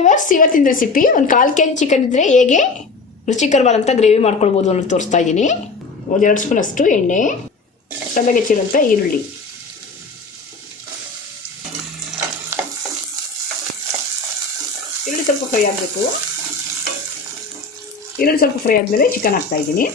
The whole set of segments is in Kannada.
ವಿವರ್ಸ್, ಇವತ್ತಿನ ರೆಸಿಪಿ ಒಂದು 1/4 kg ಚಿಕನ್ ಇದ್ದರೆ ಹೇಗೆ ರುಚಿಕರವಾದಂಥ ಗ್ರೇವಿ ಮಾಡ್ಕೊಳ್ಬೋದು ಅನ್ನೋದು ತೋರಿಸ್ತಾ ಇದ್ದೀನಿ. ಒಂದು 2 ಸ್ಪೂನ್ ಅಷ್ಟು ಎಣ್ಣೆ, ಸಣ್ಣಗೆ ಹೆಚ್ಚಿರೋಂಥ ಈರುಳ್ಳಿ, ಈರುಳ್ಳಿ ಸ್ವಲ್ಪ ಫ್ರೈ ಆಗಬೇಕು. ಈರುಳ್ಳಿ ಸ್ವಲ್ಪ ಫ್ರೈ ಆದಮೇಲೆ ಚಿಕನ್ ಹಾಕ್ತಾಯಿದ್ದೀನಿ.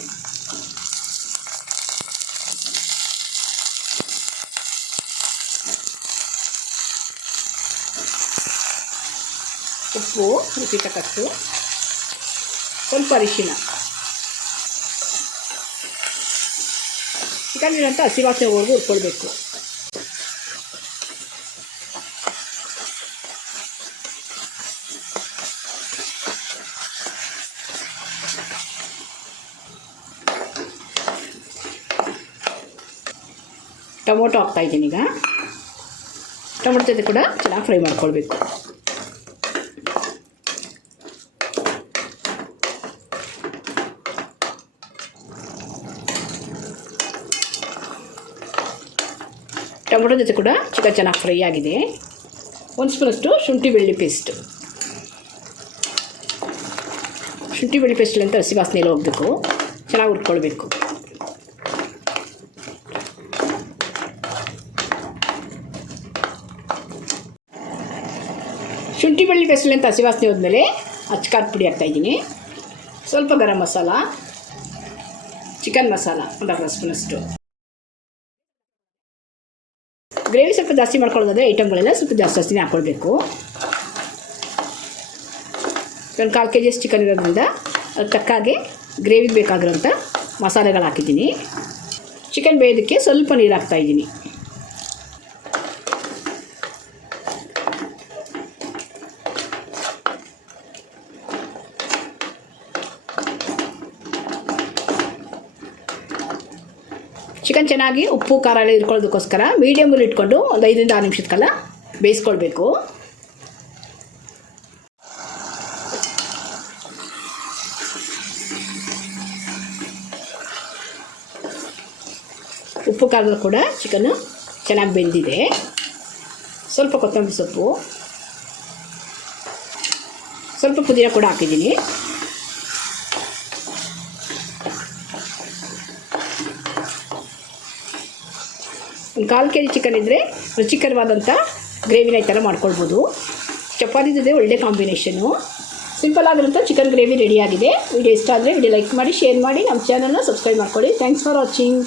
ಉಪ್ಪು ರುಚಿ ತಕ್ಕಷ್ಟು, ಸ್ವಲ್ಪ ಅರಿಶಿನ. ಚಿಕನ್ ಇರೋಂಥ ಹಸಿ ವಾಸನೆವರೆಗೂ ಹುರ್ಕೊಳ್ಬೇಕು. ಟೊಮೊಟೊ ಹಾಕ್ತಾಯಿದ್ದೀನಿ. ಈಗ ಟೊಮೊಟೊ ಜೊತೆ ಕೂಡ ಚೆನ್ನಾಗಿ ಫ್ರೈ ಮಾಡ್ಕೊಳ್ಬೇಕು. ಟೊಮೊಟೊ ಜೊತೆ ಕೂಡ ಚಿಕನ್ ಚೆನ್ನಾಗಿ ಫ್ರೈ ಆಗಿದೆ. 1 ಸ್ಪೂನಷ್ಟು ಶುಂಠಿ ಬೆಳ್ಳುಳ್ಳಿ ಪೇಸ್ಟ್. ಶುಂಠಿ ಬೆಳ್ಳುಳ್ಳಿ ಪೇಸ್ಟಲ್ಲಿ ಹಸಿ ವಾಸನೆ ಎಲ್ಲ ಹೋಗಬೇಕು, ಚೆನ್ನಾಗಿ ಹುರ್ಕೊಳ್ಬೇಕು. ಶುಂಠಿ ಬೆಳ್ಳುಳ್ಳಿ ಪೇಸ್ಟಲ್ಲಿ ಹಸಿ ವಾಸನೆ ಹೋದ್ಮೇಲೆ ಅಚ್ಚಕಾರದ ಪುಡಿ ಹಾಕ್ತಾಯಿದ್ದೀನಿ. ಸ್ವಲ್ಪ ಗರಂ ಮಸಾಲ, ಚಿಕನ್ ಮಸಾಲ 1 ಸ್ಪೂನಷ್ಟು. ಗ್ರೇವಿ ಸ್ವಲ್ಪ ಜಾಸ್ತಿ ಮಾಡ್ಕೊಳ್ಳೋದಾದರೆ ಐಟಮ್ಗಳೆಲ್ಲ ಸ್ವಲ್ಪ ಜಾಸ್ತಿನೇ ಹಾಕ್ಕೊಳ್ಬೇಕು. ಒಂದು 1/4 kg ಚಿಕನ್ ಇರೋದ್ರಿಂದ ಅದಕ್ಕೆ ತಕ್ಕಾಗೆ ಗ್ರೇವಿಗೆ ಬೇಕಾಗಿರೋಂಥ ಮಸಾಲೆಗಳು ಹಾಕಿದ್ದೀನಿ. ಚಿಕನ್ ಬೇಯೋದಕ್ಕೆ ಸ್ವಲ್ಪ ನೀರು ಹಾಕ್ತಾಯಿದ್ದೀನಿ. ಚಿಕನ್ ಚೆನ್ನಾಗಿ ಉಪ್ಪು ಖಾರ ಎಲ್ಲ ಇಟ್ಕೊಳ್ಳೋದಕ್ಕೋಸ್ಕರ ಮೀಡಿಯಮಲ್ಲಿ ಇಟ್ಕೊಂಡು ಒಂದು 5 ರಿಂದ 6 ನಿಮಿಷದ ಕಾಲ ಬೇಯಿಸ್ಕೊಳ್ಬೇಕು. ಉಪ್ಪು ಖಾರದಲ್ಲಿ ಕೂಡ ಚಿಕನ್ನು ಚೆನ್ನಾಗಿ ಬೆಂದಿದೆ. ಸ್ವಲ್ಪ ಕೊತ್ತಂಬರಿ ಸೊಪ್ಪು, ಸ್ವಲ್ಪ ಪುದೀನ ಕೂಡ ಹಾಕಿದ್ದೀನಿ. ಒಂದು 1/4 kg ಚಿಕನ್ ಇದ್ದರೆ ರುಚಿಕರವಾದಂಥ ಗ್ರೇವಿನ ಈ ಥರ ಮಾಡ್ಕೊಳ್ಬೋದು. ಚಪಾತಿ ಜೊತೆ ಒಳ್ಳೆ ಕಾಂಬಿನೇಷನ್ನು. ಸಿಂಪಲ್ ಆಗಿರೋಂಥ ಚಿಕನ್ ಗ್ರೇವಿ ರೆಡಿಯಾಗಿದೆ. ವಿಡಿಯೋ ಇಷ್ಟ ಆದರೆ ವಿಡಿಯೋ ಲೈಕ್ ಮಾಡಿ, ಶೇರ್ ಮಾಡಿ, ನಮ್ಮ ಚಾನಲ್ನ ಸಬ್ಸ್ಕ್ರೈಬ್ ಮಾಡ್ಕೊಳ್ಳಿ. Thanks for watching.